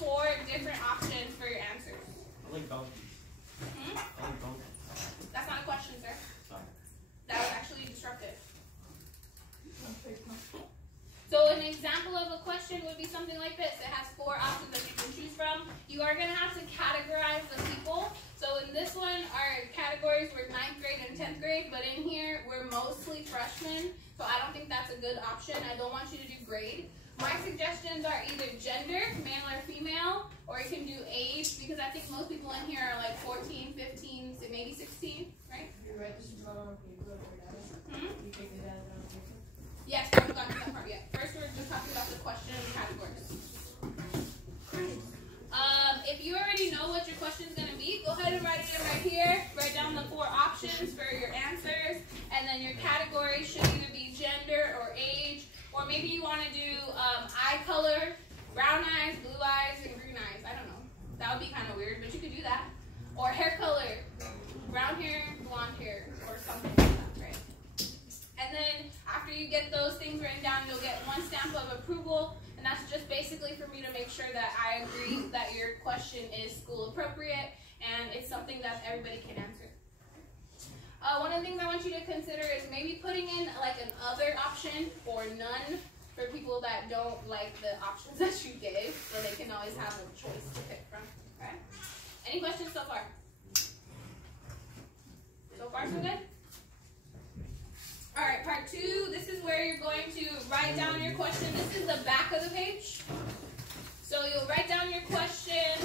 4 different options for your answers. I like donkeys. Hmm? I like donkeys. That's not a question, sir. Sorry. That was actually disruptive. So an example of a question would be something like this. It has 4 options that you can choose from. You are going to have to categorize the people. So in this one, our categories were 9th grade and 10th grade, but in here, we're mostly freshmen. So I don't think that's a good option. I don't want you to do grade. My suggestions are either gender, male or female, or you can do age, because I think most people in here are like 14, 15, maybe 16, right? You're right, this is not on paper or data. You take the data on paper? Yes, we haven't gotten to that part yet. First, we're just talking about the question and categories. If you already know what your question is going to be, go ahead and write it in right here. Write down the 4 options for your answers, and then your category should either be gender or age, or maybe you want to do eye color, brown eyes, blue eyes, and green eyes. I don't know. That would be kind of weird, but you could do that. Or hair color, brown hair, blonde hair, or something like that, right? And then after you get those things written down, you'll get 1 stamp of approval, and that's just basically for me to make sure that I agree that your question is school appropriate and it's something that everybody can answer. One of the things I want you to consider is maybe putting in like an other option or none for people that don't like the options that you gave, so they can always have a choice to pick from. Okay? Any questions so far? So far, so good? All right, part 2, this is where you're going to write down your question. This is the back of the page. So you'll write down your question,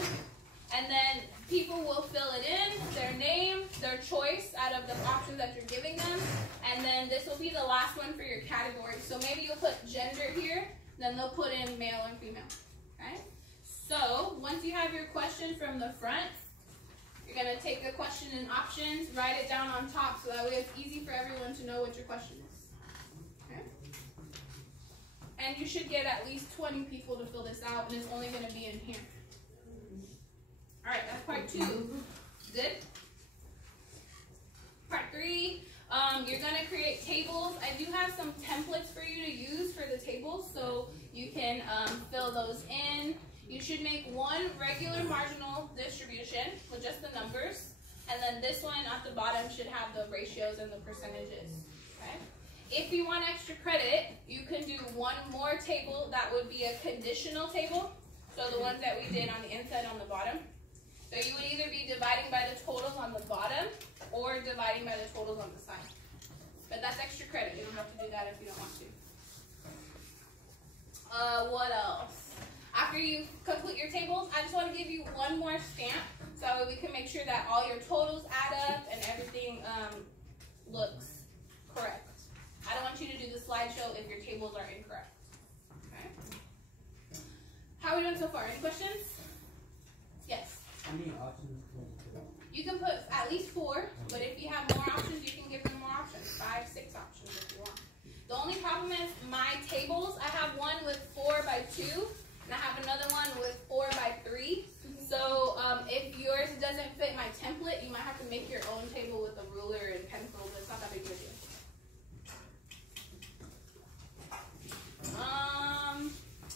and then people will fill it in, their name, their choice out of the options that you're giving them, and then this will be the last one for your category. So maybe you'll put gender here, then they'll put in male and female. Okay? So once you have your question from the front, you're going to take the question and options, write it down on top, so that way it's easy for everyone to know what your question is. Okay? And you should get at least 20 people to fill this out, and it's only going to be in here. All right, that's part 2. Good? Part 3, you're going to create tables. I do have some templates for you to use for the tables, so you can fill those in. You should make 1 regular marginal distribution with just the numbers, and then this one at the bottom should have the ratios and the percentages. Okay? If you want extra credit, you can do 1 more table that would be a conditional table, so the ones that we did on the inside on the bottom. So you would either be dividing by the totals on the bottom or dividing by the totals on the side. But that's extra credit. You don't have to do that if you don't want to. What else? After you complete your tables, I just want to give you 1 more stamp so we can make sure that all your totals add up and everything looks correct. I don't want you to do the slideshow if your tables are incorrect. Okay? How are we doing so far? Any questions? Yes? How many options can you put? You can put at least 4, but if you have more options, you can give them more options. 5, 6 options if you want. The only problem is my tables, I have one with 4 by 2. And I have another one with 4 by 3. So if yours doesn't fit my template, you might have to make your own table with a ruler and pencil, but it's not that big of a deal.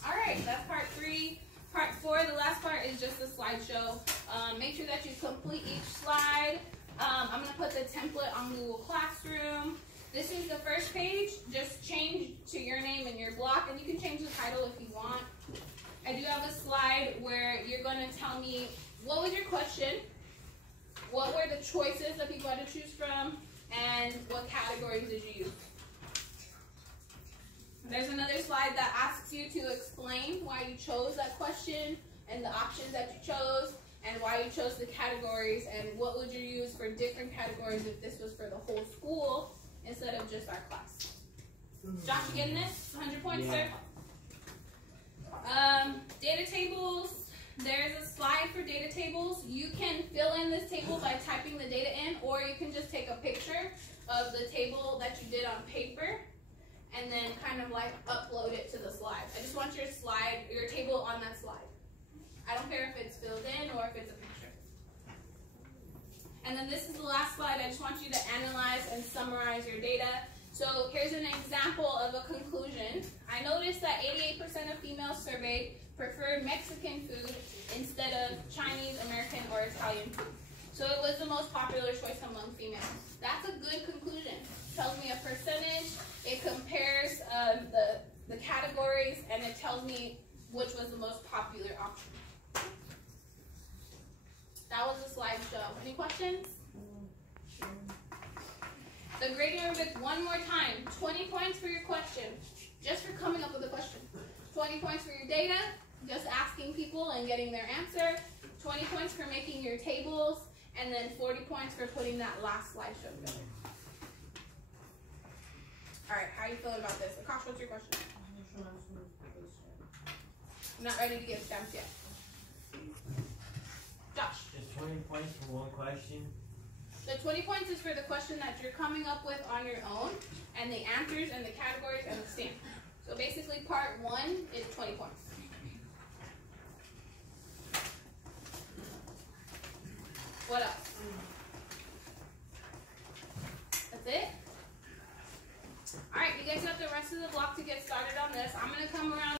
All right, that's part 3. Part 4, the last part is just a slideshow. Make sure that you complete each slide. I'm going to put the template on Google Classroom. This is the first page. Just change to your name and your block, and you can change the title if you want. I do have a slide where you're going to tell me what was your question, what were the choices that people had to choose from, and what categories did you use. There's another slide that asks you to explain why you chose that question and the options that you chose and why you chose the categories and what would you use for different categories if this was for the whole school instead of just our class. Josh, you getting this? 100 points, Yeah. sir? Data tables, there's a slide for data tables. You can fill in this table by typing the data in, or you can just take a picture of the table that you did on paper and then kind of like upload it to the slide. I just want your table on that slide. I don't care if it's filled in or if it's a picture. And then this is the last slide. I just want you to analyze and summarize your data. So here's an example of a conclusion. I noticed that 88% of females surveyed preferred Mexican food Chinese, American, or Italian food. So it was the most popular choice among females. That's a good conclusion. Tells me a percentage. It compares the categories, and it tells me which was the most popular option. That was a slideshow. Any questions? The grading rubric one more time. 20 points for your question, just for coming up with a question. 20 points for your data, just asking people and getting their answer. 20 points for making your tables, and then 40 points for putting that last slideshow together. All right, how are you feeling about this? Akash, what's your question? I'm not ready to get stamped yet. Josh. Just 20 points for one question. The 20 points is for the question that you're coming up with on your own, and the answers and the categories and the stamp. So basically part 1 is 20 points. What else? That's it? Alright, you guys got the rest of the block to get started on this. I'm going to come around